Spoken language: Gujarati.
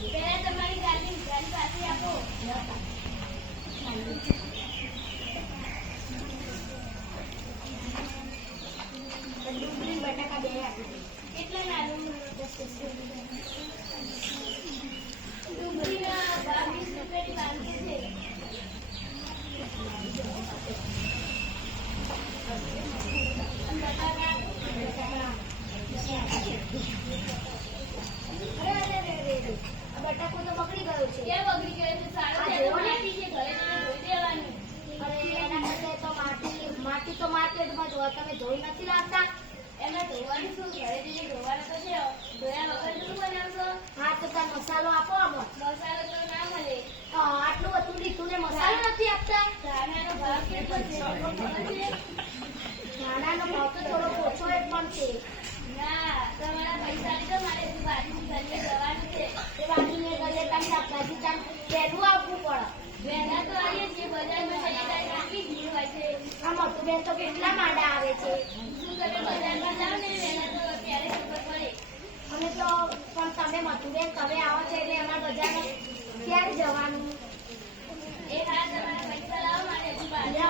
પહેલા તમારી ગાડી પાસે આપો. ડુંગળી બટાકા બે આપી દે. કેટલા નાનું ડુંગળીના 20 રૂપિયાની વાનગી છે. બટાકો તો બગડી ગયો છે. ક્યાં બગડી ગયો છે? સારો છે તો માટી છે, ઘરે જઈને ધોઈ દેવાનું. અરે એના કરતા તો માટી તો માર્કેટમાં જોવા તમે ધોઈ નથી લાવતા. એમાં ધોવાનું શું? ઘરે જઈને ધોવાનું તો છે. ધોયા વગર શું બનાવશો? હા તો તાર મસાલો આપો. આમાં મસાલો તો ના મળે. આટલું બધું લીધું ને મસાલો નથી આપતા. ધાણાનો ભાવ કેટલો છે? ધાણાનો ભાવ તો થોડો ઓછો જ પણ છે. ના, તમારા પૈસા લીધો, મારે બાજુની ઘરે જવાનું છે. એ બાજુની ઘરે તમે શાકભાજી વહેલું આવવું પડે. વહેલા તો આવીએ છીએ, બજારમાં કેટલી ભીડ હોય છે. આ મોટું તો કેટલા માંડા આવે છે. શું તમે બજારમાં જાઓ ને વહેલા તો ત્યારે ખબર પડે. અમે તો પણ તમે મધુબેન તમે આવો છો એટલે અમારા બજારમાં ક્યારે જવાનું? એ હા, તમારા પૈસા લાવો, મારે હજુ બાજુ